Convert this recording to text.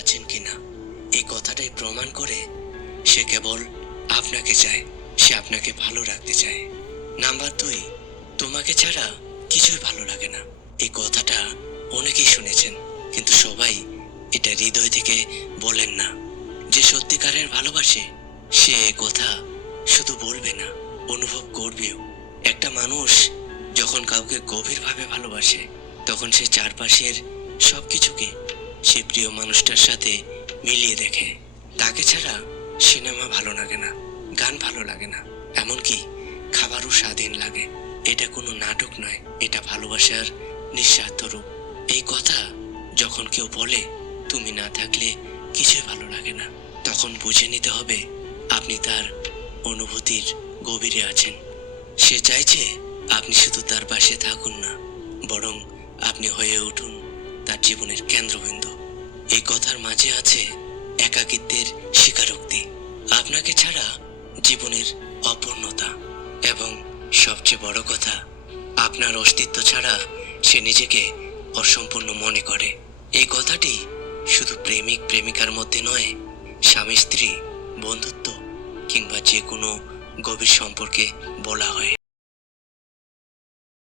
আছেন কিনা এই কথাটাই প্রমাণ করে সে কেবল আপনাকে চায়, সে আপনাকে ভালো রাখতে চায়। নাম্বার 2, তোমাকে ছাড়া কিছুই ভালো লাগে না। এই কথাটা অনেকেই শুনেছেন, কিন্তু সবাই এটা হৃদয় থেকে বলেন না। যে সত্যিকারের ভালোবাসে সে এ কথা শুধু বলবে না, অনুভব করবেও। একটা মানুষ যখন কাউকে গভীরভাবে ভালোবাসে তখন সে চারপাশের সবকিছুকে সে প্রিয় মানুষটার সাথে মিলিয়ে দেখে। তাকে ছাড়া সিনেমা ভালো লাগে না, গান ভালো লাগে না, এমনকি খাবারও স্বাধীন লাগে। এটা কোনো নাটক নয়, এটা ভালোবাসার নিঃস্বার্থ রূপ। এই কথা যখন কেউ বলে তুমি না থাকলে কিছুই ভালো লাগে না, তখন বুঝে নিতে হবে আপনি তার অনুভূতির গভীরে আছেন। সে চাইছে আপনি শুধু তার পাশে থাকুন না, বরং আপনি হয়ে উঠুন তার জীবনের কেন্দ্রবিন্দু। এই কথার মাঝে আছে একাকিত্বের স্বীকারোক্তি, আপনাকে ছাড়া জীবনের অপূর্ণতা, এবং সবচেয়ে বড় কথা, আপনার অস্তিত্ব ছাড়া সে নিজেকে অসম্পূর্ণ মনে করে। এই কথাটি শুধু প্রেমিক প্রেমিকার মধ্যে নয়, স্বামী স্ত্রী, বন্ধুত্ব কিংবা যে কোনো গভীর সম্পর্কে বলা হয়।